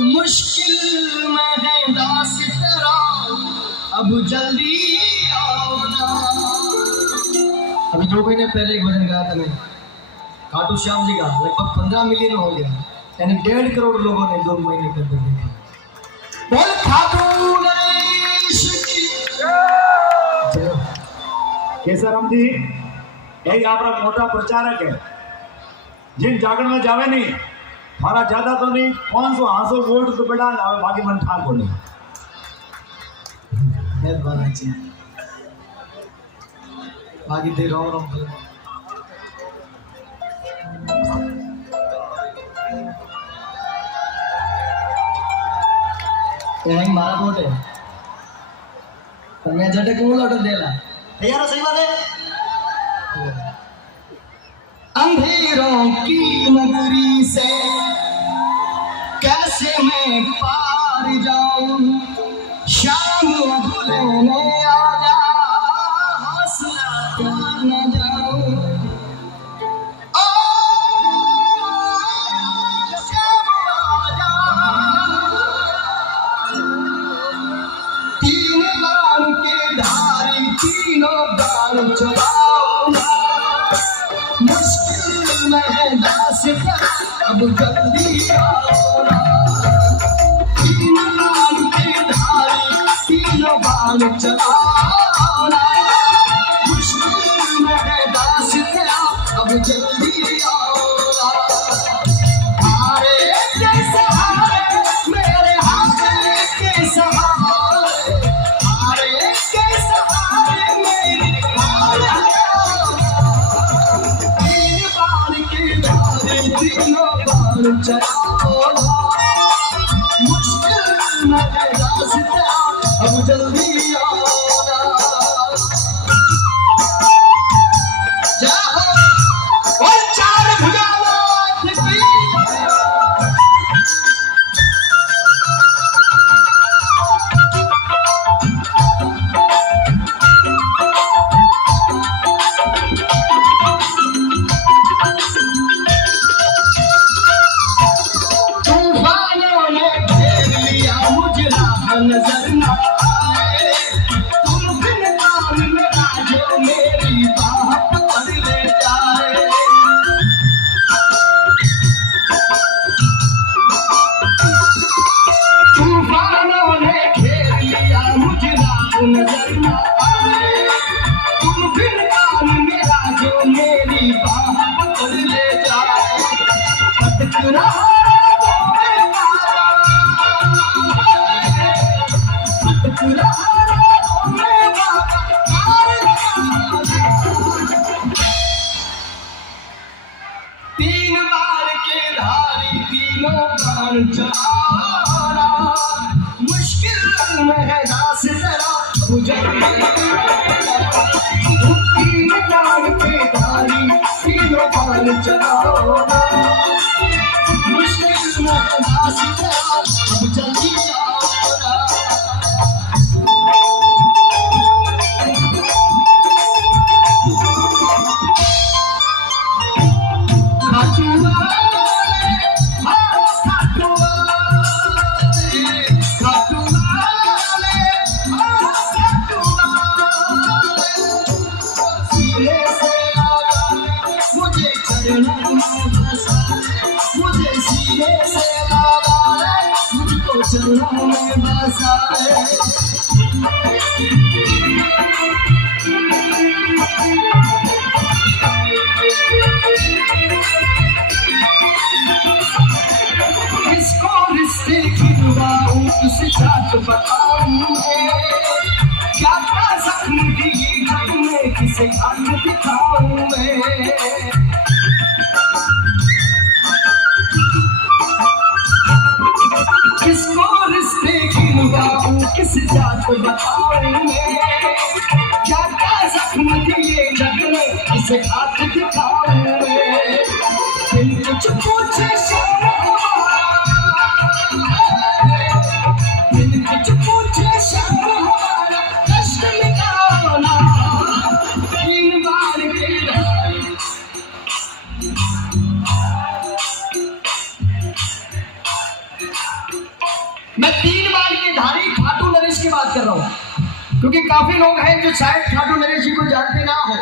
मुश्किल में है दास तेरा, अब जल्दी आओ ना। अभी 2 महीने पहले एक भजन गाया था मैं खाटू श्याम जी का, लगभग 15 मिलियन हो गया, यानी 1.5 करोड़ लोगों ने 2 महीने के अंदर देखा। बोल खाटू नरेश की जय। केसरम जी यही आपका मोटा प्रचारक है। जिन जागरण में जावे नहीं मारा ज्यादा तो नहीं 500 वोट तो बढ़ा लावे, बाकी मन ठाक होने बाकी दे रहा हूँ। यही मारा वोट है तो मैं झटक को लौट देला तैयार। सही बात है। अंधेरों की नगरी से कैसे मैं पार जाऊं, शाम भूलने आया हौसला न जाऊं। ओ शाम आजा, 3 बाण के धारी 3 बाण चलाओ ना। मुश्किल में दास तेरा, अब जल्दी आओ ना। 3 बाण के धारी 3 बाण चलाओ ना। मुश्किल में दास तेरा, अब जल्दी आओ ना। हारे के सहारे मेरे हारे के सहारे, हारे के सहारे मेरे हारे। 3 बाण के धारी 3 बाण चलाओ ना। मुश्किल में दास तेरा, अब जल्दी आओ ना। जय हो और 4 भुजाओं की तूफानों ने घेर लिया, मुझे राह नजर न आए। तुम बिन काम मेरा जो मेरी बाह पकड़ ले जाए। तूफानों ने घेर लिया, मुझे राह नजर न आए। तुम बिन काम मेरा जो मेरी बाह पकड़ ले जाए। भटक रहा तीन बार के धारी 3 बाण चलाना। मुश्किल में है दास तेरा, अब जल्दी। 3 बाण के धारी 3 बाण चलाना। मुश्किल में है दास तेरा, अब जल्दी आओ ना। मुझे सीने से लगा ले, मुझको चरणों में बसा ले। किसको रिश्ते की दुआओं किसे जात बताऊं मैं, क्या क्या जख्म दिए जग में किसे हाथ दिखाऊं मैं। किसको रिश्ते की दुआओं किसे जात बताऊं मैं, क्या क्या जख्म दिए जग में किसे हाथ दिखाऊं मैं। दिल कुछ पूछे कुछ पूछे शाम हमारा कष्ट मिटाओ ना। 3 बार के धारी मैं 3 बाण के धारी खाटू नरेश की बात कर रहा हूँ, क्योंकि काफी लोग हैं जो शायद खाटू नरेश जी को जानते ना हो,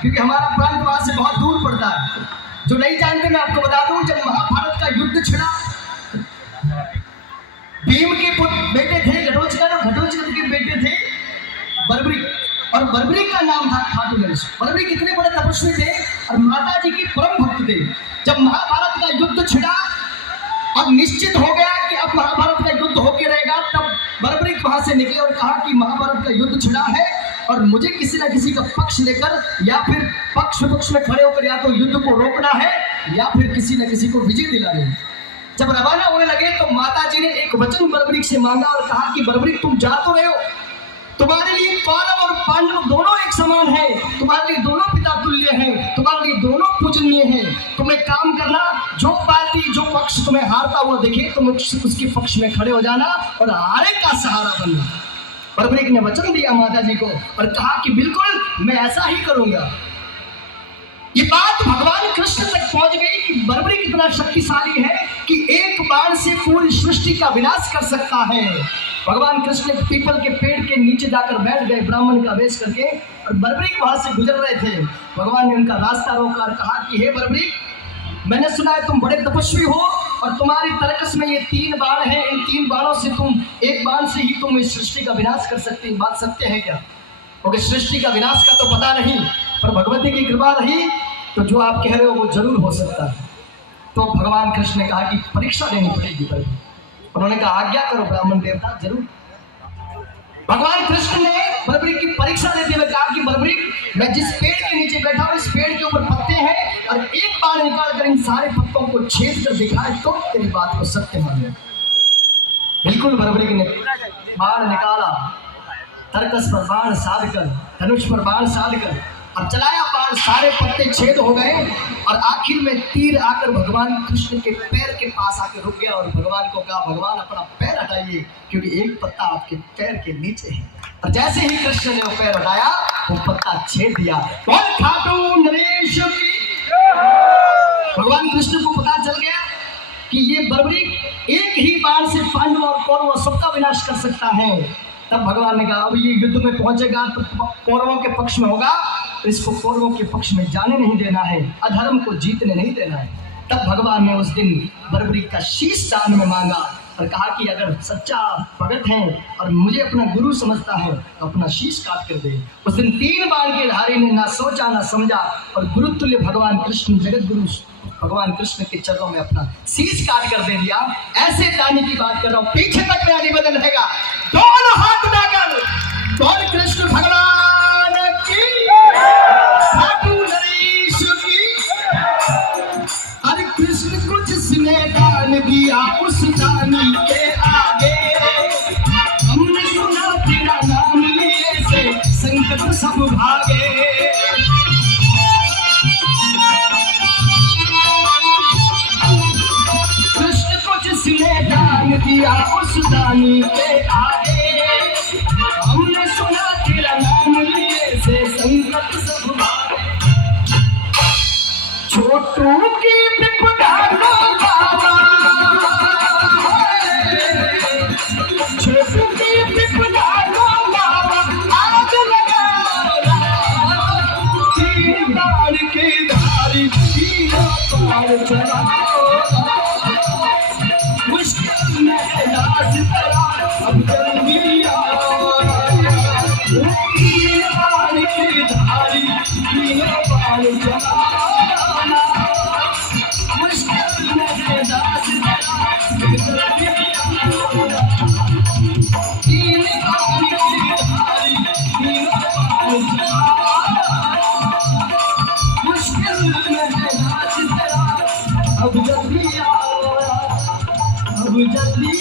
क्योंकि हमारा प्रांत वहां से बहुत दूर पड़ता है। जो नहीं जानते मैं आपको बता दूं, जब महाभारत का युद्ध छिड़ा, भीम के बेटे थे घटोत्कच और घटोत्कच के बेटे थे बर्बरी, और बर्बरी का नाम था खाटू नरेश। बर्बरी कितने बड़े तपस्वी थे और माता जी की परम भक्त थे। जब महाभारत का युद्ध छिड़ा और निश्चित हो गया कि अब महाभारत का युद्ध होके रहेगा, तब बर्बरी वहां से निकले और कहा कि महाभारत का युद्ध छिड़ा है और मुझे किसी न किसी का पक्ष लेकर या फिर पक्ष विपक्ष में खड़े होकर या तो युद्ध को रोकना है या फिर किसी न किसी को विजय दिलानी है। जब रवाना होने लगे तो माता जी ने एक वचन बर्बरी से मांगा और कहा कि बर्बरी तुम जा तो रहे हो, तुम्हारे लिए कौरव और पांडव दोनों एक समान है, तुम्हारे लिए दोनों पिता तुल्य हैं, तुम्हारे लिए दोनों पूजनीय हैं। तुम एक काम करना, जो पार्टी जो पक्ष तुम्हें हारता हुआ दिखे तुम उसके पक्ष में खड़े हो जाना और हारे का सहारा बनना। बर्बरी ने वचन दिया माता जी को और कहा कि बिल्कुल मैं ऐसा ही करूंगा। ये बात भगवान कृष्ण तक पहुंच गई कि बर्बरी कितना शक्तिशाली है कि एक बाण से पूरी सृष्टि का विनाश कर सकता है। भगवान कृष्ण पीपल के पेड़ के नीचे जाकर बैठ गए ब्राह्मण का वेश करके, और बर्बरी वहां से गुजर रहे थे। भगवान ने उनका रास्ता रोका और कहा कि हे बर्बरी, मैंने सुना है तुम बड़े तपस्वी हो और तुम्हारी तरकस में ये 3 बाण हैं, इन 3 बाणों से तुम एक बाण से ही तुम इस सृष्टि का विनाश कर सकते हैं। बात सत्य है क्या? क्योंकि सृष्टि का विनाश का तो पता नहीं, पर भगवती की कृपा रही तो जो आप कह रहे हो वो जरूर हो सकता है। तो भगवान कृष्ण ने कहा कि परीक्षा देनी पड़ेगी बर्बरी। उन्होंने कहा आज्ञा करो ब्राह्मण देवता। जरूर भगवान कृष्ण ने बर्बरी की परीक्षा देते हुए कहा कि बर्बरी, मैं जिस पेड़ के नीचे बैठा हूं इस पेड़ के ऊपर पत्ते हैं और एक बाण निकाल कर इन सारे पत्तों को छेद कर दिखाए तो तेरी बात को सत्य माने। बिल्कुल बर्बरी ने बाण निकाला, तरकस पर बाण साध कर, धनुष पर बाण साध कर अब चलाया बाण, सारे पत्ते छेद हो गए और आखिर में तीर आकर भगवान कृष्ण के पैर के पास आकर रुक गया और भगवान को कहा भगवान अपना पैर हटाइए क्योंकि एक पत्ता आपके पैर के नीचे है। और जैसे ही कृष्ण ने वो पैर हटाया वो पत्ता छेद दिया। और खाटू नरेश की भगवान कृष्ण को पता चल गया कि ये बर्बरी एक ही बाण से पांडव और कौरव सबका विनाश कर सकता है। तब भगवान ने कहा अब ये युद्ध में पहुंचेगा तो कौरवों के पक्ष में होगा, तो इसको कौरवों के पक्ष में जाने नहीं देना है, अधर्म को जीतने नहीं देना है। तब भगवान ने उस दिन बर्बरी का शीश दान में मांगा और कहा कि अगर सच्चा भगत है और मुझे अपना गुरु समझता है तो अपना शीश काट कर दे। उस दिन 3 बाण के धारी ने ना सोचा ना समझा और गुरुतुल्य भगवान कृष्ण जगत गुरु भगवान कृष्ण के चरणों में अपना शीश काट कर दे दिया। ऐसे दानी की बात कर रहा हूँ, पीछे तक मेरा निवेदन रहेगा, दोनों हाथ उठाकर बोल कृष्ण भगवान की, खाटू नरेश की। अरे कृष्ण को जिसने दान दिया उस दानी के आगे हमने सुना तेरा नाम लिए से संकट सब भागे। कृष्ण को जिसने दान दिया उस दानी के आगे हमने सुना तेरा नाम लिए से संकट सब भागे। छोटू की विपदा को बाबा, छोटू की विपदा को बाबा आज लगा 3 बाण के धारी 3 बाण चला। मुश्किल में इलाज तेरा अब जल्दी आओ, 3 बाण के धारी 3 बाण चला। मुश्किल में इलाज तेरा अब जल्दी आओ, 3 बाण के धारी 3 बाण चला। मुश्किल में इलाज तेरा अब जल्दी आओ, अब जल्दी